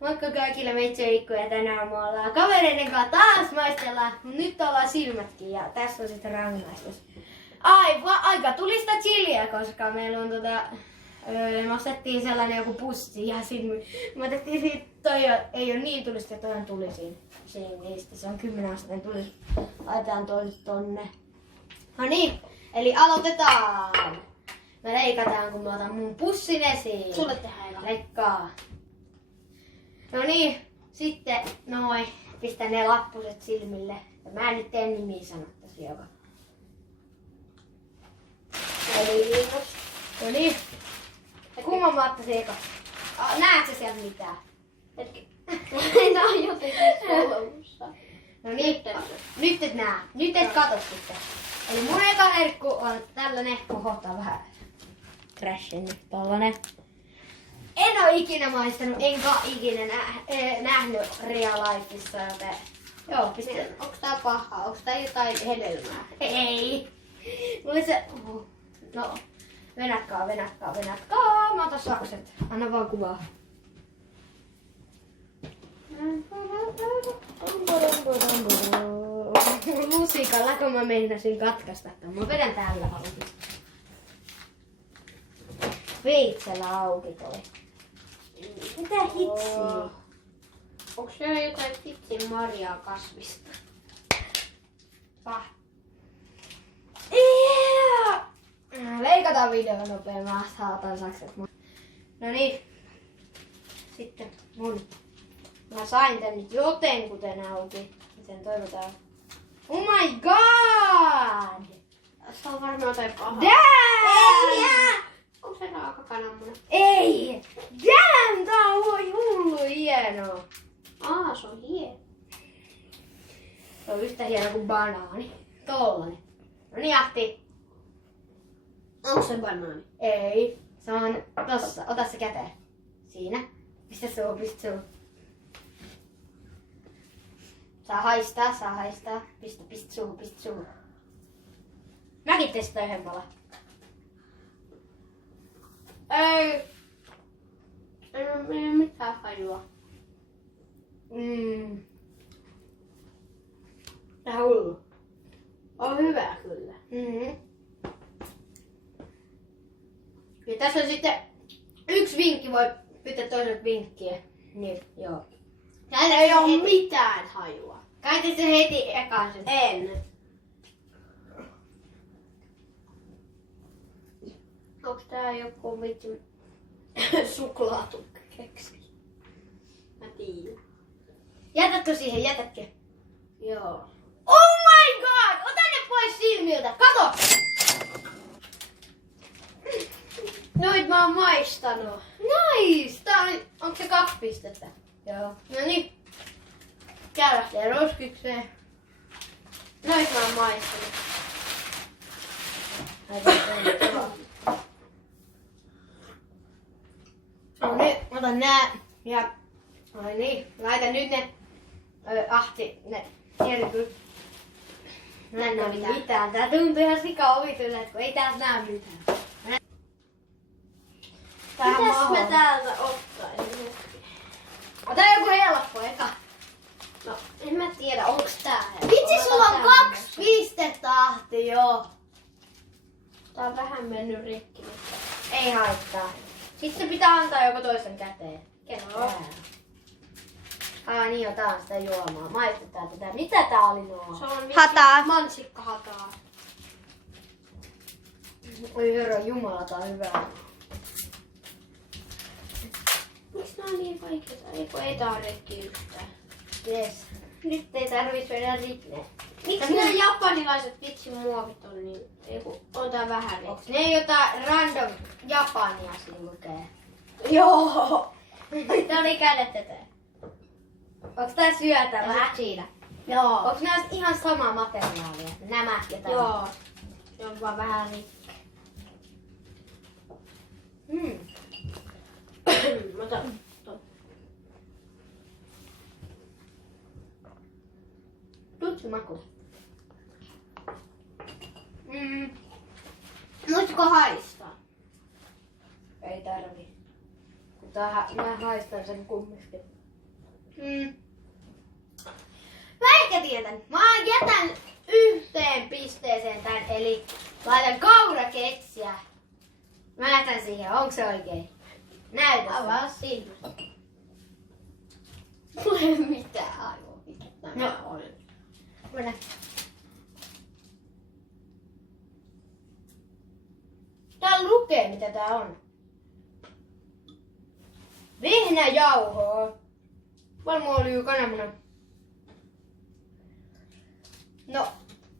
Moikka kaikille metsäikkuja, tänään me ollaan kavereiden kanssa taas maistellaan, mutta nyt ollaan silmätkin ja tässä on sitten rangaistus. Aika tulista chiliä, koska meillä on me ostettiin sellainen joku pussi ja sitten me otettiin siitä, toi ei ole niin tulista ja toi on tulisin. Se on 10 asteen tulis. Laitetaan toi tonne. No niin, eli aloitetaan. Me leikataan, kun mä otan mun pussin esiin. Sulle tehdään eka. Leikkaa. No niin, sitten pistän ne lappuset silmille. Ja mä en nyt tee nimiä sanottaisi joka. No niin. Ja kumman mä ottaisin eka? Näetkö sieltä mitään? Hetki. Nää on jotenkin solmussa. No niin, nyt et näe. Nyt et kato sitten. Eli mun eka herkku on tällainen, kohottaa vähän trashin nyt tollanen. En oo ikinä maistanut, enkä ikinä nähnyt real lifeissa, joten joo, pistän. Onks tää paha? Onks tää jotain hedelmää? Ei. Mulla se... No, venatkaa. Mä otan sakset. Anna vaan kuvaa. Lusikalla, kun mä meinasin katkaista tämän. Mä vedän tällä auki. Veitsellä auki toi. Mitä hitsiä? Onks siellä jotain pitsin marjaa kasvista? Leikataan video nopein, mä saatan sakset. No niin. Sitten mä sain tän nyt jotenkuten auki. Miten toivotaan? Oh my god! Se on varmaan jotain pahaa. Damn! Onks se raaka kananmuna? Ei! Damn! Tää on hullu hienoa. Se on hieno. Se on yhtä hieno kuin banaani. Tollanen. No niin, Ahti. Onks se banaani? Ei. Se on tossa. Ota se käteen. Siinä. Pistä suu. Saa haistaa. Pistä suuhun. Mäkin testaan yhden palan. Ei ole mitään hajua. Tää on hullu. On hyvä kyllä. Ja tässä on sitten yksi vinkki, voi pyytää toiselta vinkkiä. Niin, joo. Ei oo mitään hajua. Käytä se heti ekaan sen. En. Onks tää joku vittu suklaatukkeeksi? Mä tiedän. Jätätkö siihen? Jätätkö? Joo. Oh my god! Ota ne pois silmiltä! Kato! Noit mä oon maistanut. Nice! Onko se 2 pistettä? Joo. No niin. Tää lähtee roskikseen. Noit mä oon maistanut. No niin, otan nää. Ja ai niin, laita nyt ne Ahti, ne herkyt. Mä en näe mitään. Tää tuntuu ihan sika ovituiselta, kun ei täältä näe mitään. Mitäs mä täältä ottaisin? Ota joku helppo eka. No, en mä tiedä, onks tää helppo. Vitsi, sulla on 2 pistettä, Ahti, joo. Tää on vähän mennyt rikki nyt. Ei haittaa. Sitten pitää antaa joko toisen käteen. Joo. Niin, otetaan sitä juomaa. Maistetaan tätä. Mitä tää oli nuo? Se on Hataa. mansikkahataa. Oi herra jumala, tää on hyvää. Miks nää on niin vaikeita? Ei tää on rikki yhtään. Jes. Nyt ei tarvitse enää rikne. Miksi nämä japanilaiset vitsin muovit on niin... On tää vähän rikki. Onks ne jotain random japania siinä lukee? Joo. Tää oli kädet eteen. Onks tää syötävää? Siinä. Joo. Onks nää ihan samaa materiaalia? Nämä ja tämä? Joo. Se on vaan vähän rikki. Mä otan ton. Tutsumaku. Voitko haistaa? Ei tarvi. Mä haistan sen kumminkin. Mä ehkä tiedän. Mä jätän yhteen pisteeseen tän, eli laitan kaurakeksiä. Mä jätän siihen, onko se oikein? Näytä. Avaa silmät. Mulla ei ole mitään arvoa, mikä tämä on. Mennä. Täällä lukee, mitä tää on. Vehnäjauhoa. Varmaan oli kananmuna. No,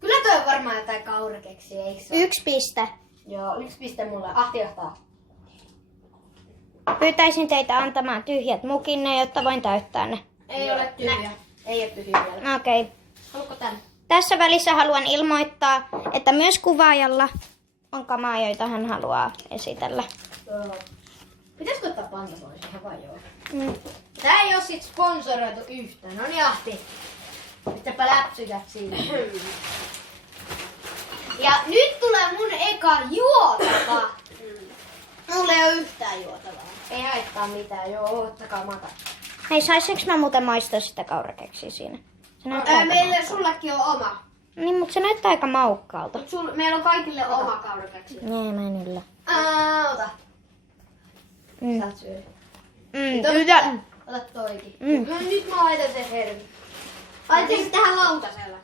kyllä toi on varmaan jotain kaurakeksiä, eikö se? 1 piste. Joo, 1 piste mulle. Ahti johtaa. Pyytäisin teitä antamaan tyhjät mukinne, jotta voin täyttää ne. Ei ole tyhjä. Ei ole tyhjä vielä. Okei. Haluatko tän? Tässä välissä haluan ilmoittaa, että myös kuvaajalla on kamaa, joita hän haluaa esitellä. Joo. Pitäisikö ottaa panta pois? Ihan vaan joo. Mm. Tää ei oo sit sponsoroitu yhtään. No niin, Ahti. Pistäpä läpsykät siinä. Ja nyt tulee mun eka juotava. Mulla ei oo yhtään juotavaa. Ei haittaa mitään, joo, ottakaa mata. Hei, saisinko mä muuten maistaa sitä kaurakeksiä siinä? Se näyttää aika Meillä maukkaalta. sullekin on oma. Niin, mutta se näyttää aika maukkaalta. Meillä on kaikille oma kaurakeksi. Nee, mä en yllä. Ota. Mm. Saat syödä. Ota toikin. No, nyt mä laitan sen herkku. Laitin se tähän lautasella.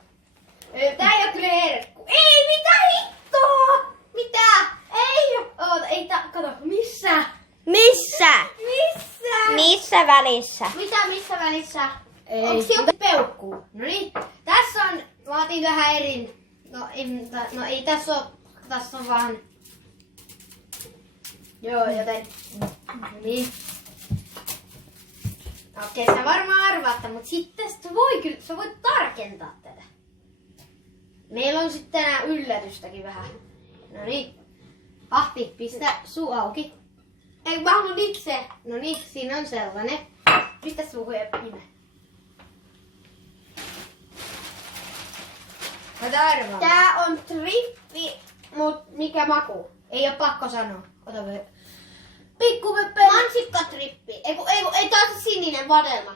Tää ei oo kyllä herkku. Ei, mitä hittoa? Mitä? Ei oo. Oota, ei kato, missä? Missä? Missä? Missä välissä? Mitä missä välissä? Ei. Onks joku peukkuu? No niin, tässä on, mä otin vähän eri. No ei tässä oo, tässä on vaan. Joo, joten. Niin. Okei, sä varmaan arvaatte, mutta sitten sä voit tarkentaa tätä. Meillä on sitten tänään yllätystäkin vähän. No niin. Ahti, pistä suu auki. Ei mä haluan itse. No niin, siinä on sellainen. Pistä suuhun ja ime. Ota arvaa. Tää on trippi, mut mikä maku? Ei oo pakko sanoa. Ota vielä. Pikkupeppe. Mansikkatrippi. Ei taas sininen vadelma.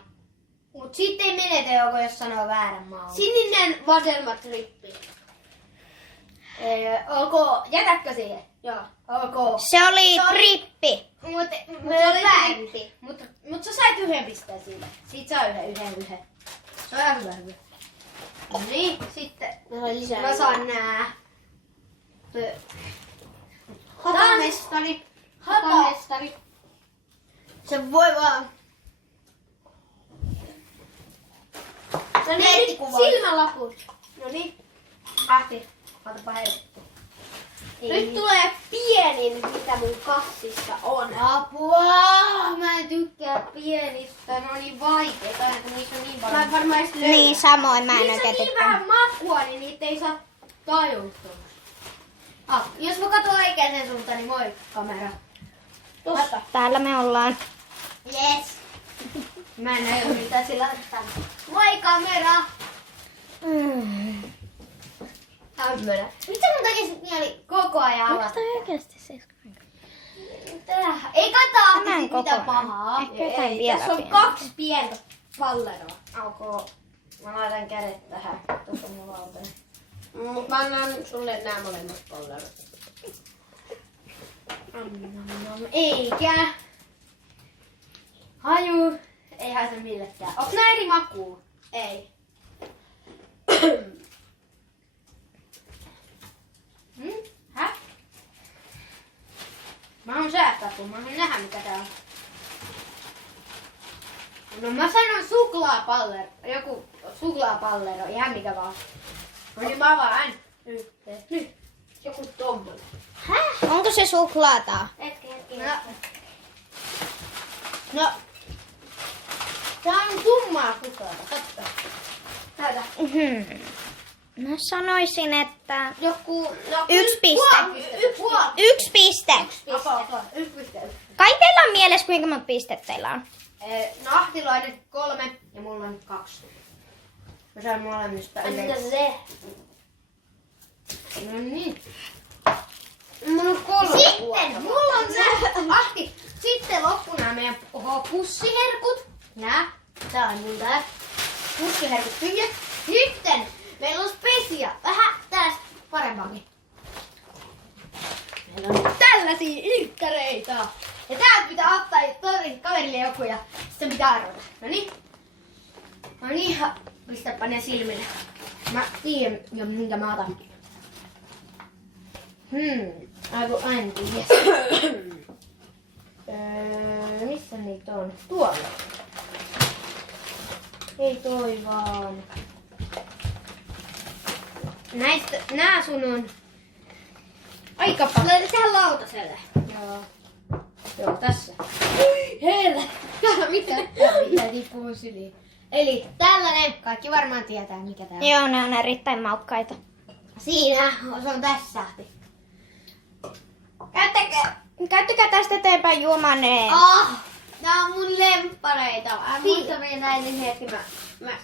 Mut sitten ei menetä joko jos sanoo väärän maun. Sininen vadelmatrippi. Ok, jätätkö siihen? Joo. Ok. Se oli trippi. Mut Se oli trippi. Mut sä sait 1 pisteen siitä. Siitä saa yhden. Se on ihan hyvä. No niin, sitten Meillä on lisää. mä saan nää. Hatamestari. Hata. Hatamestari. Se voi vaan. No niin, Nettikuva. silmälaput. No niin. Ahti, otapa herkku. Nyt tulee pienin, mitä mun kassissa on. Apua! Mä en tykkää pienistä, ne on niin vaikeita, kun niissä on niin Mä paljon. en varmaan edes löydä. Niin, samoin mä en Niissä oikein on niin tykkää. vähän makua, niin niitä ei saa tajuuttua. Jos mä katson oikeaan suuntaan, niin moi kamera. Tossa. Täällä me ollaan. Yes. Mä en näy mitään sillä tavalla. Moi kamera. Hämmönä. Mitä mun tekisi mieli koko ajan Onko avata? toi oikeesti 7? Ei kataa Tämän mitä kokoinen. pahaa. Ehkä jotain vielä Tässä on pienempi. 2 pientä palleroa. Alkoi. Mä laitan kädet tähän. Tuossa on mun lautanen. Mut mä annan sulle nämä molemmat pallerot. Eikä. Haju. Ei haise millekään. Onks nää eri makuu? Ei. Häh? Mä haluan säästää, kun mä haluan nähdä mikä tää on. No mä sanon suklaapallero. Joku suklaapallero. Ihan mikä vaan. No niin mä avaan. Nyt. Joku tommonen. Onko se suklaata? Hetki. No. Tää on tummaa suklaata. Katso. Näytä. Mä sanoisin, että Joku... No, 1 piste. Puoli. 1 piste. Apa. 1 piste. Kai teillä on mielessä, kuinka monta pistettä teillä on? No Ahtilla on nyt 3 ja mulla on 2. Mä saan molemmista Entä yleensä. se? No niin. Mulla on 3 Sitten mulla on nää. Ahti. Sitten loppuna meidän pussiherkut. Nää. Tää on mun tää puskiherkut tyhjä. Sitten meillä on spesia. Vähän tästä parempaakin. Meillä on tällaisia ylkkäreitä. Ja täältä pitää ottaa kaverille joku ja sitten pitää arvata. No niin, pistäpä ne silmille. Mä tiedän jo minkä mä otan. Aiku aina tiedä. Missä niitä on? Tuolla. Ei toi vaan. Nää sun on aika paljon. Tähän lautaselle. Joo, tässä. Herra! Mitä? Mitä tippuu syliin. Eli tällainen, kaikki varmaan tietää mikä tää on. Joo, ne on erittäin maukkaita. Siinä, se on tässä. Käyttäkää tästä eteenpäin juomaneen. Nää on mun lemppareita. Muista vielä näiden hetki.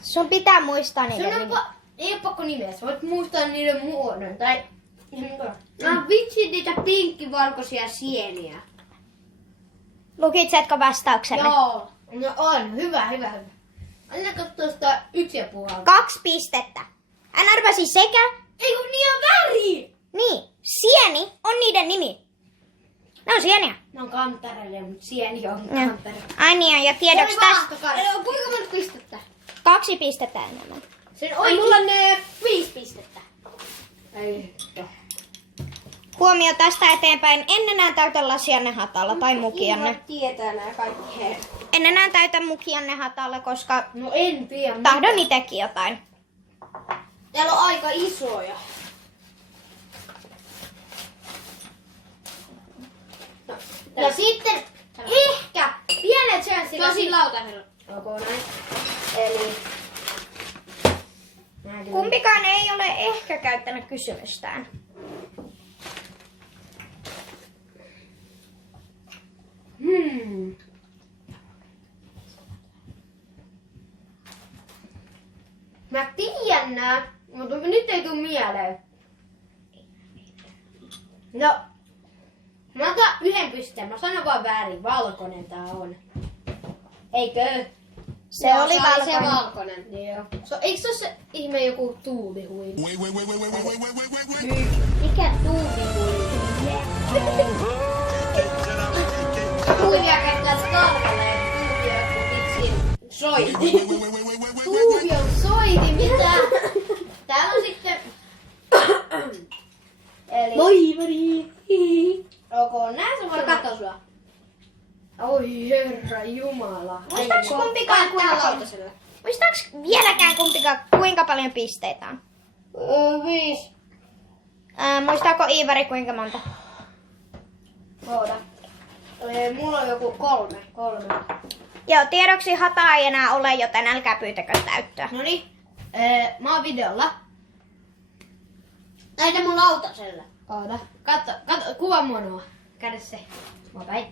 Sun pitää muistaa niiden Sun on nimi. ei ole pakko nimeä, sä voit muistaa niiden muodon. Tai... Mä vitsin niitä pinkkivalkoisia sieniä. Lukitsetko vastauksenne? Joo. No on, hyvä. Anna katsoa sitä 1,5. 2 pistettä. Hän arvasi sekä... Ei kun niin on väri! Niin, sieni on niiden nimi. Ne on sieniä. Ne on kantarelle, mutta sieni on Joo. kantare. Ai niin, ja tiedoksi tästä Kuinka monta pistettä? 2 pistettä enemmän. Sen Mulla on 5 pistettä. Ei. Huomio tästä eteenpäin. En enää täytä lasianne hatalla tai mukianne. Tietää nää kaikki he. En enää täytä mukianne hatalla, koska No en tiedä. tahdon itekin jotain. Täällä on aika isoja. Ja sitten ehkä pienet chanssilla. Tosi lautasella. Okay, näin. Eli... Kumpikaan ei ole ehkä käyttänyt kysymystään. Mä tiedän nää, mutta nyt ei tuu mieleen. No, mä otan 1 pisteen. Mä sanon vaan väärin. Valkoinen tää on. Eikö? Se oli valkoinen. Se valkoinen. Joo. Eikö se ole se ihme joku tuulihuili? Mikä tuulihuili? Tuuvia käyttää skalpeleen. Tuuvia vitsin soitin. Tuuvi on soitin, mitä? Täällä on sitten... Eli... Loivari. Nää sun Mä katson sua. Oi herra jumala. Muistaaks kumpikaan vieläkään kumpikaan kuinka paljon pisteitä on? 5. Muistaako Iivari kuinka monta? Oota. Mulla on joku 3. Joo, tiedoksi hataa ei enää ole, joten älkää pyytäkö täyttöä. Noniin. Mä oon videolla. Näitä mun lautasella. Oota. Katso, kuva mua nuo. Käde se. Mua päin.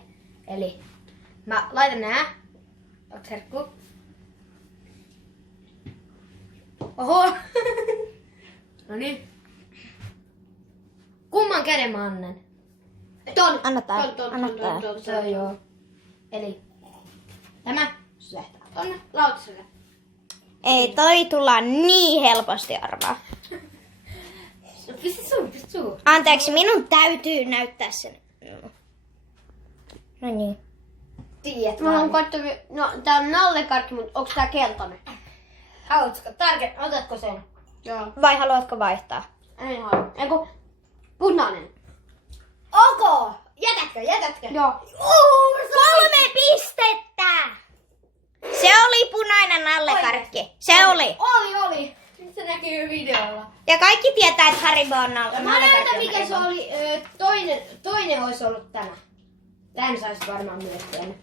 Eli mä laitan nää. Onks herkku? Oho. Noniin. Kumman käden mä annan? Anna tää. Anna tää. Se on joo. Eli tämä sysähtää tonne. Lautasella. Ei toi tulla niin helposti arvaa. Pistä suu. Anteeksi, minun täytyy näyttää sen. No niin. Tiedät Mä oon vaan. koittanut... No, tää on nallekarkki, mutta onks tää keltainen? Haluatko? Otatko sen? Joo. Vai haluatko vaihtaa? Ei halua. Eiku, punainen. Ok! Jätätkö? Joo. 3 pistettä! Se oli punainen nallekarkki. Se oli. Oli. Nyt se näkyy videolla. Ja kaikki tietää, että Haribo on Mä nallekarkki. näytän mikä se oli. Toinen olisi ollut tämä. Tän saisit varmaan myös tehdä.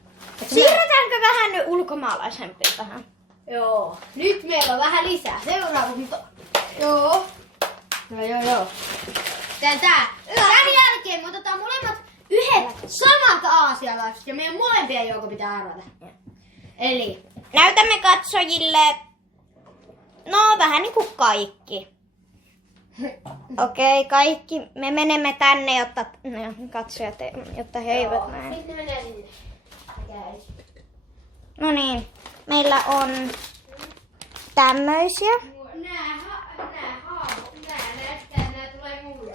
Siirretäänkö vähän nyt ulkomaalaisempi tähän? Joo. Nyt meillä on vähän lisää. Seuraava. Joo. Joo. Tää. Tän jälkeen me otetaan molemmat yhdet samat aasialaiset ja meidän molempien joukko pitää arvata. Eli Näytämme katsojille, no vähän niin kuin kaikki. Okei, kaikki. Me menemme tänne, jotta katsojat, jotta he eivät näe. Sitten menee sinne. No niin. meillä on tämmöisiä. Nää tulee mulle.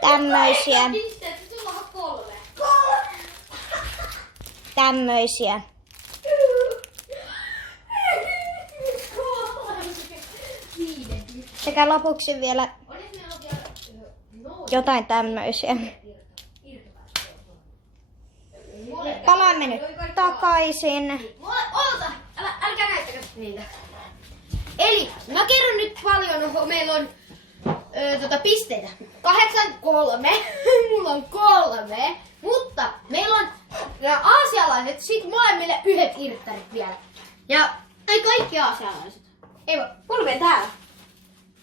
Tämmöisiä. Pisteet, sulla on 3. Tämmöisiä. Sekä lopuksi vielä jotain tämmöisiä. Palaamme nyt takaisin. Oota, älkää näyttäkö niitä. Eli mä kerron nyt paljon, meillä on pisteitä. 83, mulla on 3, mutta meillä on nämä aasialaiset, sit molemmille yhdet irttarit vielä. Ja Ai kaikki aasialaiset. ei voi, Mulla on täällä.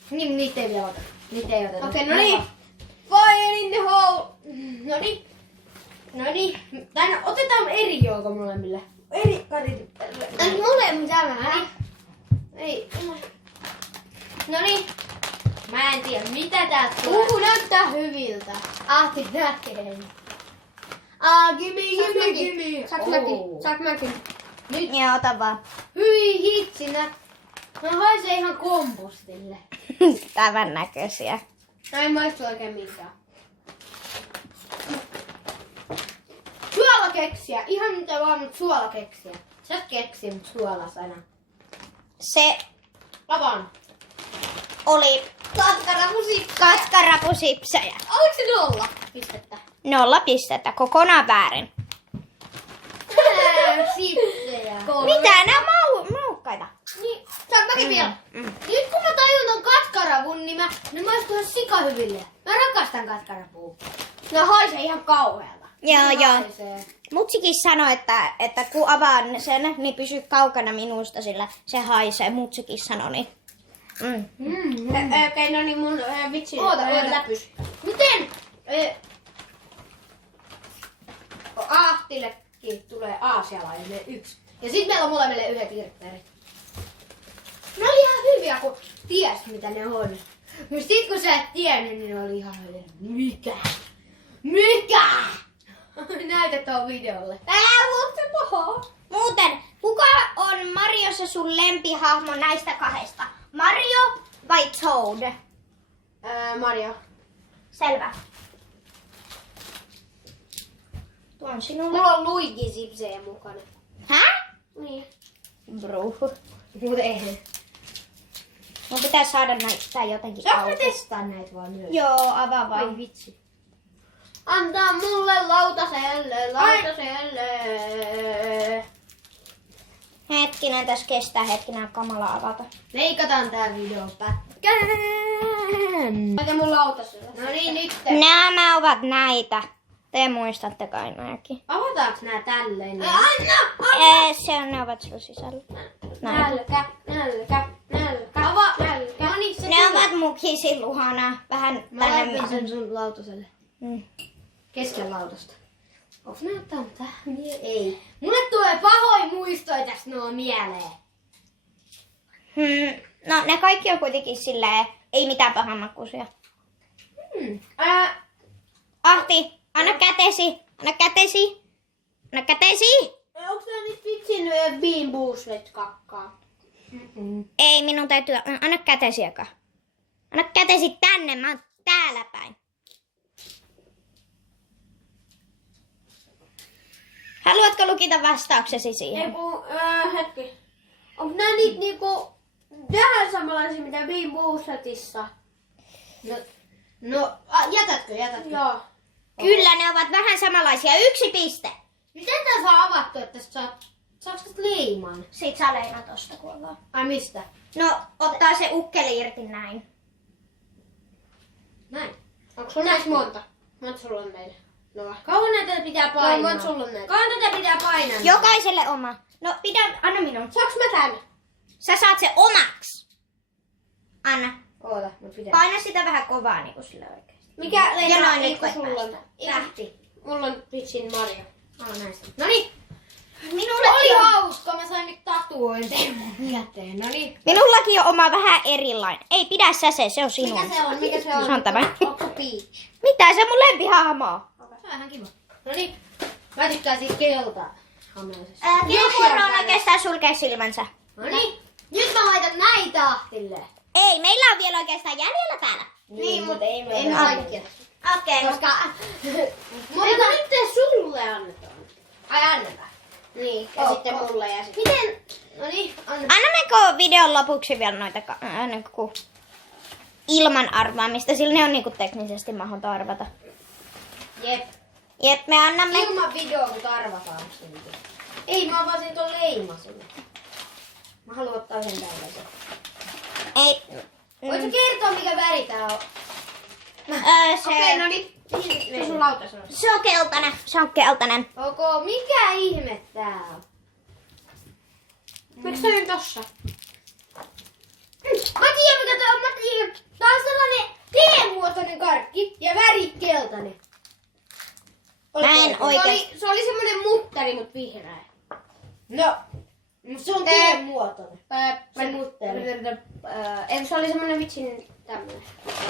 niin niitä ei vielä ota. Niitä ei oteta. Okei, no niin. Fire in the hole. No niin. Tänne otetaan eri joukko molemmille. Eri karit. Ai mulle ei mitään vähän. Ei. No niin. Mä en tiedä mitä täältä tulee. Näyttää hyviltä. Ahti näkee. Gimme. Saanko mäkin? Nyt. Ja ota vaan. Hyi hitsinä. No haisee ihan kompostille. Tämän näköisiä. Ei maistu oikein mitään. Suolakeksiä. Ihan mitä vaan, mut suolakeksiä. Sä oot keksiä, mut suolasana. Se Avaan. oli Katkarapusipsejä. katkarapusipsejä. Oliko se 0 pistettä? 0 pistettä, kokonaan väärin. Sipsejä. Mitä? Nämä on maukkaita. Niin. Saanko mäkin vielä? Nyt kun mä tajun ton katkaravun, niin ne maistuu ihan sikahyville. Mä rakastan katkarapua. No haisee ihan kauhealta. Joo. Haisee. Mutsikin sanoi, että kun avaan sen, niin pysy kaukana minusta, sillä se haisee. Mutsikin sanoi niin. Okei, no niin mun vitsi. Oota. Läpys. Miten Ahtillekin tulee aasialaisille 1. Ja sit meillä on molemmille yhdet irtterit. Ne oli ihan hyviä, kun ties mitä ne on. Mut sit kun sä et tiennyt, niin ne oli ihan hyviä. Mikä? Näytä tuon videolle. Mut se paha. Muuten, kuka on Mariossa sun lempihahmo näistä kahdesta? Mario vai Toad? Mario. Selvä. Tuo on sinulle. Mulla on Luigi sipsejä mukana. Hä? Niin. Bro. Mut ei. Mun pitää saada näitä jotenkin Saanko auki. testaa näitä vaan myös? Joo, avaa Ai vain. vitsi. Antaa mulle lautaselle. Hetkinen, tässä kestää hetkinen kamala avata. Leikataan tää video pätkään. Laita mun lautaselle. No niin, nyt. Nämä ovat näitä. Te muistatte kai nämäkin. Avataanko nää tälleen? Se on, ne ovat sulla sisällä. Näin. Nälkä. Avaa. No niin, se Ne tulee. ovat mukisi luhana. Vähän Mä tänne. lämpin sen sun lautaselle. Mm. Kesken lautasta. Onks nää tähän? Ei. Mulle tulee pahoin muistoja tästä nuo mieleen. No ne kaikki on kuitenkin silleen, ei mitään pahanmakuisia. Ahti, anna kätesi. Anna kätesi. Anna kätesi. Onks nää nyt vitsin Bean Boozlet kakkaa? Ei, minun täytyy... Anna kätesi eka. Anna kätesi tänne, mä oon täällä päin. Haluatko lukita vastauksesi Ei siihen? kun, hetki. Onko nää niitä niinku vähän samanlaisia mitä Bean Boozletissa? Jätätkö? Joo. Kyllä, ne ovat vähän samanlaisia. 1 piste. Miten tää saa avattu, että saako tästä leiman? Sit saa leima tosta kuollaan. Ai mistä? No, ottaa se ukkeli irti näin. Näin. Onko sulla näistä monta? Monta sulla on näitä? No. Kauan näitä pitää painaa? monta sulla on näitä? Kauan tätä pitää painaa? Jokaiselle oma. No, anna minun. Saanko mä tän? Sä saat se omaks. Anna. Oota, mä pidän. Paina sitä vähän kovaa niinku sillä oikeesti. Mikä Ja leima noin nyt Iku voit sulla on? päästä. Tähti. Mulla on vitsin Mario. Näistä. Noniin. Minulle Oli hauska, mä sain nyt tatuointeen mun käteen. Noniin. Minullakin on oma vähän erilainen. Ei pidä se on sinun. Mikä se on? Mikä se on? Se on tämä. Onko se Peach? Mitä? Se on mun lempihahmo. Se on ihan kiva. Noniin. Mä tykkään siitä keltaa. hameisessa. Kilpuun oikeastaan sulkee silmänsä. No niin, nyt mä laitan näitä ahtilleen. Ei, meillä on vielä oikeastaan jäljellä täällä. Niin, mutta ei Ei me kaikkia. Okei. Koska... Eikö nyt sulle annetaan? Ai annetaan. Niin, ja sitten mulle ja sitten. Miten? No niin, anna. Annammeko videon lopuksi vielä noita niinku ilman arvaamista, sillä ne on niinku teknisesti mahdotonta arvata. Jep. Jep, me annamme... Ilman videoa, kun arvataan silti. Ei, mä avasin ton leimasin. Mä haluan ottaa sen tällaisen. Ei. Voitko kertoa, mikä väri tää on? Se, Okei, no niin. Se on sun lautas. se on keltainen. Se on keltainen. Ok, mikä ihme tää on? Miksi toi on tossa? Mä tiedän, mikä tää on. Mä tiedän. Tää on sellainen T-muotoinen karkki ja väri keltainen. Näin oikeesti. Se oli semmonen mutteri, mut vihreä. No, se on T-muotoinen. Se mutteri. Eikö se oli semmonen vitsin tämmönen?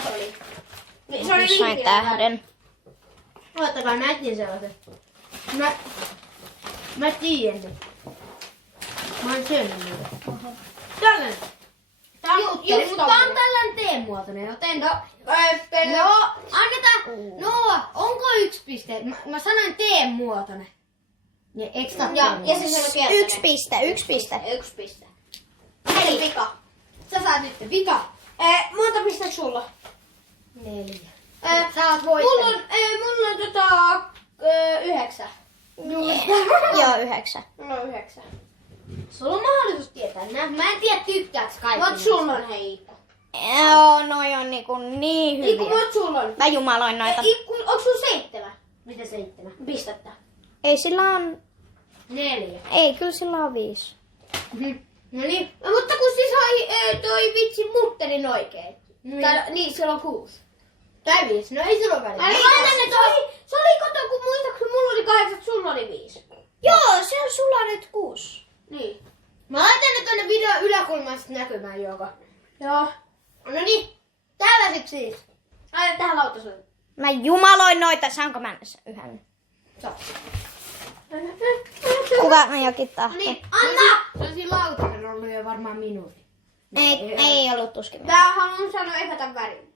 Se oli. Se oli Jossain vihreä. tähden. Ottakaa, mä etsin sellaisen. Mä tiedän nyt. Mä oon syönyt niitä. Tällainen. Tää on mutteri, mutta tää on tällainen T-muotoinen, joten no, annetaan. No, onko 1 piste? Mä sanoin T-muotoinen. Ja eiks tää Ja se on keltainen. 1 piste, 1 piste. 1 piste. Eli vika. Sä saat nyt vika. Monta pistettä sulla? 4. Sä oot voittanut. Mulla on 9. Joo, 9. Mulla on 9. Sulla on mahdollisuus tietää. Mä en tiedä tykkääks kaikki. Mut sulla on hei. Joo, noi on niinku niin Ikku, hyviä. mut sulla on. Mä jumaloin noita. Ikku, onks sulla 7 Mitä 7? pistettä? Ei sillä on... 4. Ei, kyllä sillä on 5. No niin. No, mutta kun siis toi vitsi mutterin oikein. Niin. Niin, siellä on 6. Tai 5. No ei sulla ole väliä. Se oli kato, kun muistaakseni mulla oli 8, sulla oli 5. Joo, se on sulla nyt 6. Niin. Mä laitan ne tonne videon yläkulmaan sit näkymään joka. Joo. No niin. Tällaiset siis. Aina tähän lautaselle. Mä jumaloin noita, saanko mä yhden? Saa. Kuva mä jokin tahto. Niin, anna! Se on siinä lautanen ollut jo varmaan minuutin. Ei ollut tuskin. Tää haluan sanoa eka tän värin.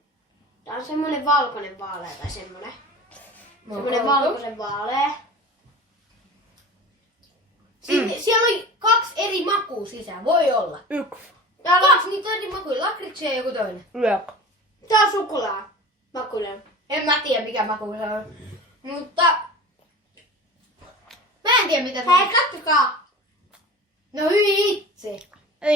Tää on semmonen valkoinen vaalea tai semmonen. Semmonen valkoisen vaalea. Siellä oli 2 eri makua sisään. Voi olla. 2 niitä eri makuja. Lakriksi ja joku toinen. Tää on suklaa. Makuinen. En mä tiedä mikä maku se on. Mutta... Mä en tiedä mitä se Hei, on. katsokaa. No hyvin itse.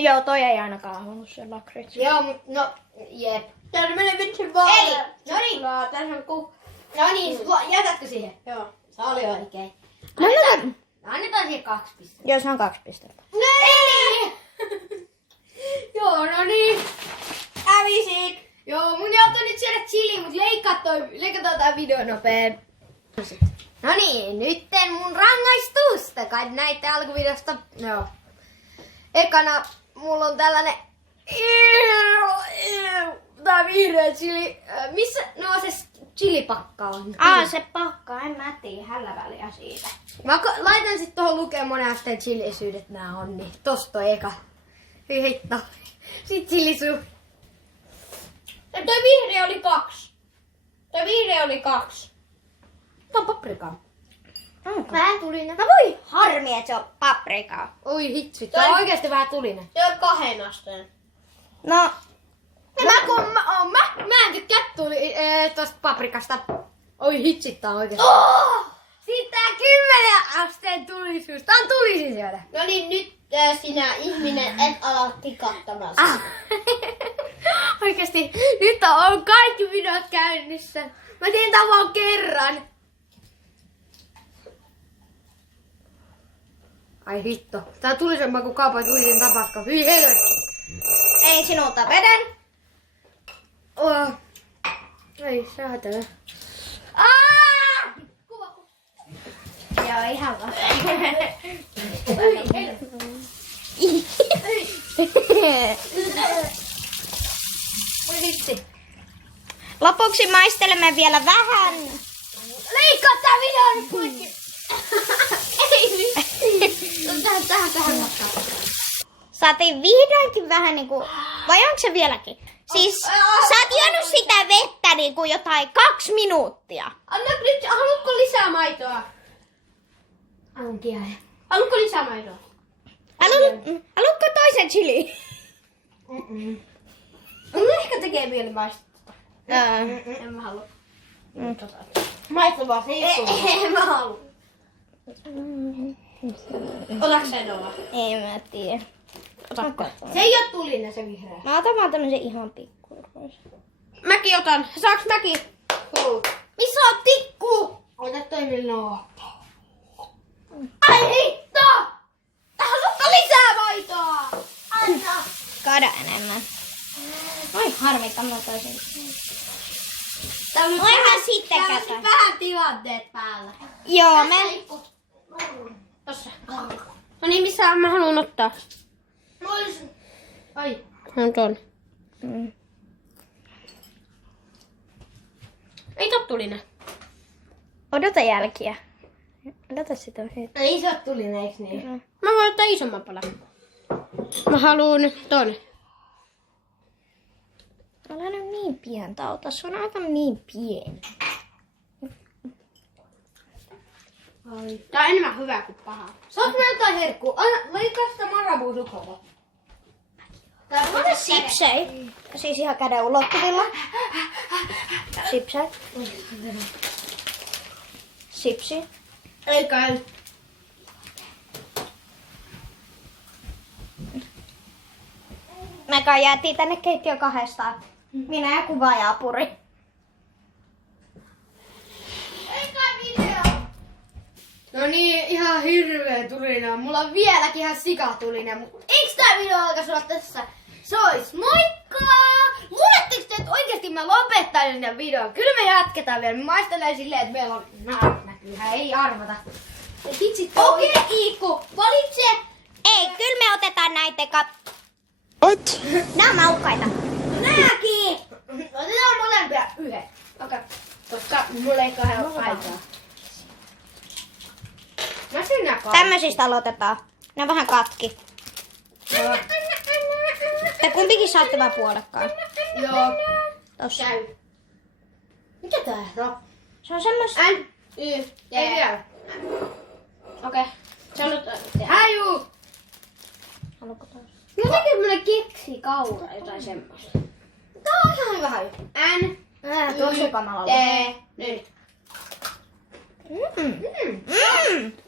Joo, toi ei ainakaan halunnut sen lakritsi. Joo, mut no... Jep. Tää on menee vitsin vaalea. Eli, no niin. Suklaa. Tässä on No niin, jätätkö siihen? Joo. Se oli oikein. Annetaan. Annetaan siihen 2 pistettä. Joo, se on 2 pistettä. Eli... Joo, no niin. Hävisit. Joo, mun joutuu nyt syödä chili, mut leikataan tää video nopeen. No niin, nytten mun rangaistusta. Kai näitte alkuvideosta. Joo. Ekana mulla on tällainen... Tää vihreä chili. Missä? No se chilipakka on. Se pakka, en mä tiedä, hällä väliä siitä. Mä laitan sit tohon lukee monen asteen chilisyydet nää on, niin tosta on eka. Hei hitto. Sit chilisuu. Ja toi vihreä oli 2. Toi vihreä oli 2. Tää on paprikaa. Vähän tulinen. No voi harmi, että se on paprikaa. Oi hitsi, tää on oikeesti vähän tulinen. Se on 2 asteen. No, Mä en tykkää tosta paprikasta. Oi hitsit, tää on oikeesti. Sitten tää 10 asteen tulisuus. Tää on tulisin syödä. No niin, nyt sinä ihminen et ala tikattamassa. Oikeesti, nyt on kaikki videot käynnissä. Mä teen tän vaan kerran. Ai hitto. Tää on tulisempi kuin kaupan tulisen tapaska. Hyi helvetti. ei sinulta veden. Oh. Ei saatana. Joo, ihan vaan. Oi hitsi. Lopuksi maistelemme vielä vähän. Leikkaa tää video nyt poikki. Ei saatiin vihdoinkin vähän niinku, vai onko se vieläkin? Siis sä oot juonut sitä vettä niinku jotain 2 minuuttia. Anna nyt, haluatko lisää maitoa? On kiehä. Haluatko lisää maitoa? Haluatko toisen chili? Mun ehkä tekee mieli maistetta. En mä halua. Maistuvaa se ei ole. En mä halua. Otaks sä Noa? Ei mä tiedä. Otatko? Se ei oo tulinen se vihreä. Mä otan vaan tämmösen ihan pikkuisen. Mäkin otan. Saaks mäkin? Missä on tikku? Ota toinen Noa. Ai hitto! Haluatko lisää maitoa? Anna! Kaada enemmän. Oi harmikka, mä toisin. Oihan sitten kätä. Vähän tilanteet päällä. Joo, Tossa. No niin, missä mä haluan ottaa? Ai. On ton. Ei tottulinen. Odota jälkiä. Odota sitä hetki. Ei se oo tulinen, eiks niin? Mä voin ottaa isomman palan. Mä haluun ton. Älä nyt niin pientä ota, se on aivan niin pieni. Tää on enemmän hyvää kuin pahaa. Saat mä jotain herkkuu? Anna, leikkaa sitä Marabou suklaa. Ota sipsei. Siis ihan käden ulottuvilla. Sipsei. Sipsi. Ei kai. Me kai jäätiin tänne keittiön 2. Minä ja kuvaaja-apuri. No niin, ihan hirveä tulina. Mulla on vieläkin ihan sikatulinen. Eiks tää video alkaa olla tässä? Se ois moikka! Luuletteko te, että oikeesti mä lopettaisin tämän videon? Kyllä me jatketaan vielä. Me maistellaan silleen, että meillä on näkyyhän, ei arvata. Okei, Iikku, valitse! Ei, kyllä me otetaan näitä What? Nää on maukkaita. Nääkin! Otetaan molempia yhden. Okei. Koska mulla ei kahden ole aikaa. Mä sen näkään. Tämmöisistä aloitetaan. Ne on vähän katki. Te kumpikin saatte vaan puolekkaan. Joo. Tossa. Käy. Mikä tää on? Se on semmoista. Ei vielä. Okei. Sä haluat tehdä. Haju! Haluatko toista? Jotenkin semmonen keksi kaura, jotain semmoista. Tää on ihan hyvä haju. Tosi kamalalla. Nyt.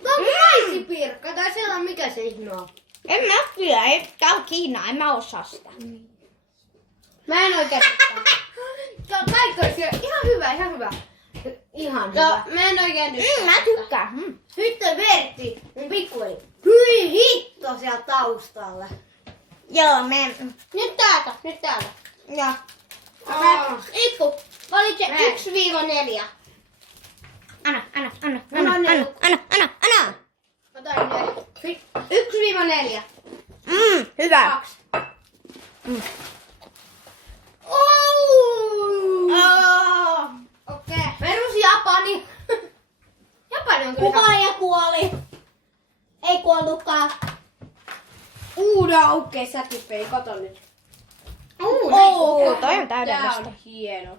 Tää on maisipirkka tai sellainen, mikä se ihme on. En mä tiedä. Tää on Kiina. En mä osaa sitä. Mä en oikein tykkää. Tää on kaikkoisia. Ihan hyvä, ihan hyvä. Ihan hyvä. No, mä en oikein tykkää. Mä tykkään. Sitten Vertti, mun pikkuveli. Hyi hitto siellä taustalla. Joo, me... Nyt täältä. Joo. Ikku, valitse Näin. 1-4. Anna. Otan ne. 1-4. Hyvä. 2. Okei. Perus Japani. Japani on kyllä. Kuvaaja kuoli. Ei kuollutkaan. Auke, säkipeli, kato nyt. Toi on Tää täydellistä. on hieno.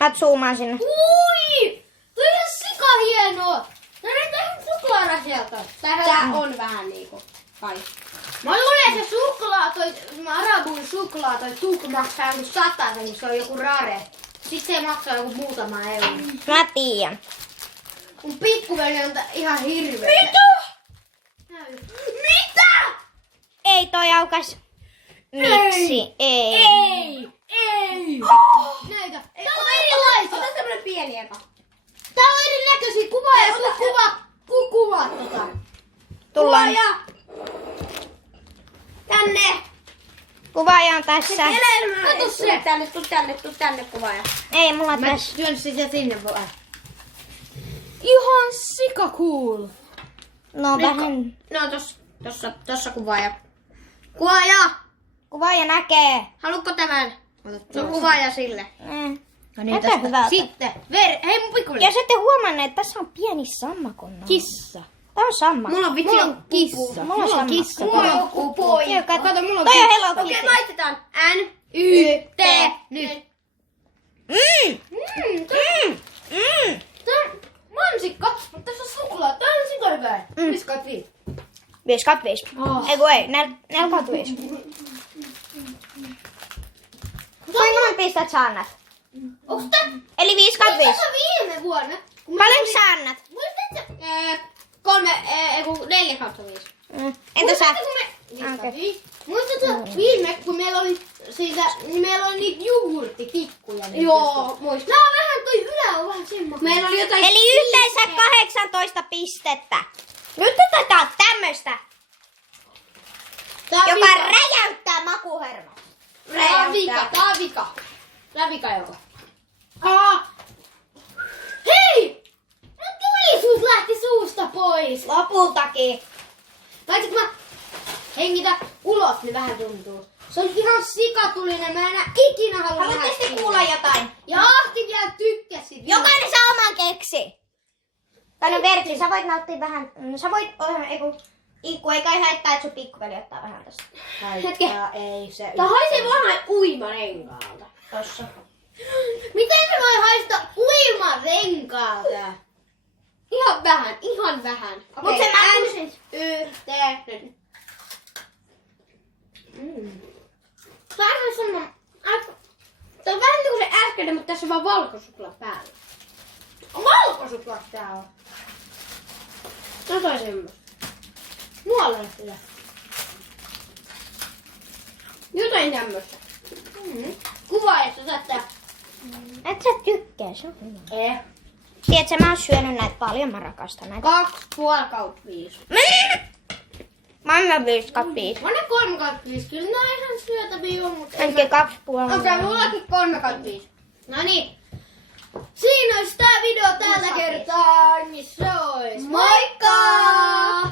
Mä zoomaan sinne. Ui! Toi on sika hienoa. No nyt on suklaana sieltä. Tää on vähän niinku kai. Mä luulen, se suklaa, toi Marabou suklaa, toi tukku maksaa joku 100, kun se on joku rare. Sitten se maksaa joku muutama euro. Mä tiedän. Mun pikkuveli on ihan hirveä. Mitä? Ei toi aukas. Miksi? Ei. Ei! Näytä. Tää on erilaisia. Ota tämmönen pieni eka. Tää on erinäköisiä kuvaa. Kuvaat tota. Tullaan. Tänne! Kuvaaja on tässä. Kato se. Tuu tänne kuvaaja. Ei, mulla on Mä tässä. työn sitä sinne vaan. Ihan sika cool. No vähän. No tossa kuvaaja. Kuvaaja! Kuvaaja näkee. Haluatko tämän? No kuvaaja sille. No Näyttää hyvältä. Sitten. Hei mun pikkuveli. Jos ette huomanneet, tässä on pieni sammakonna. Kissa. Tää on sama. Mulla on vitsi kissa. Mulla on sama. Mulla on joku poika. Joo, kato. Kato, mulla on Toi on kissa. Hello Okei, Kitty. maistetaan. N-Y-T. Nyt. Tää on mansikka, mutta tässä on suklaa. Tää on super hyvä. 5/5. 5/5. Eiku ei, 4/5. Kuinka monta pistettä sä annat? Onks tää? Eli 5/5. Tässä viime vuonna. Paljonko sä annat? Muistatko? 4/5. Entä sä? Okei. Muistatko viime, kun meillä oli siitä, niin meillä oli niitä jogurttitikkuja. Joo, muistan. Nää on vähän, toi ylä on vähän semmoinen. Meillä oli jotain... Eli yhteensä 18 pistettä. Nyt otetaan tämmöstä, joka räjäyttää makuhermot. Tää on vika. Tää on vika joko. Hei! Mun tulisuus lähti suusta pois. Lopultakin. Paitsi kun mä hengitä ulos, niin vähän tuntuu. Se on ihan sikatulinen. Mä enää ikinä halua nähdä Haluatteko te sitä. kuulla jotain? Ja Ahti vielä tykkäsi. Jokainen saa oman keksi. Tai no Vertsi, sä voit nauttia vähän. Sä voit, Iikku, eikä haittaa, että sun pikkuveli ottaa vähän tästä. Hetken. Ei se. Tää haisee vähän uimarenkaalta. Tossa. Miten se voi haista uimarenkaalta? Ihan vähän. Mut se maku siis. N-Y-T. Nyt. Tää on semmonen. Tää on vähän niinku se äskeinen, mutta tässä on vaan valkosuklaa päällä. Valkosuklaa tää on. Jotain semmoista. Nuolla sitä. Jotain tämmöstä. Kuva, että tätä. Et sä tykkää, se on hyvä. Ei. Tiedätkö, mä oon syönyt näitä paljon, mä rakastan näitä. 2,5/5. Mä annan 5/5. Mä ne 3/5. Kyllä nää on ihan syötäviä on, mutta Enkä 2,5. On tää mullakin 3/5. No niin. Siinä olisi tää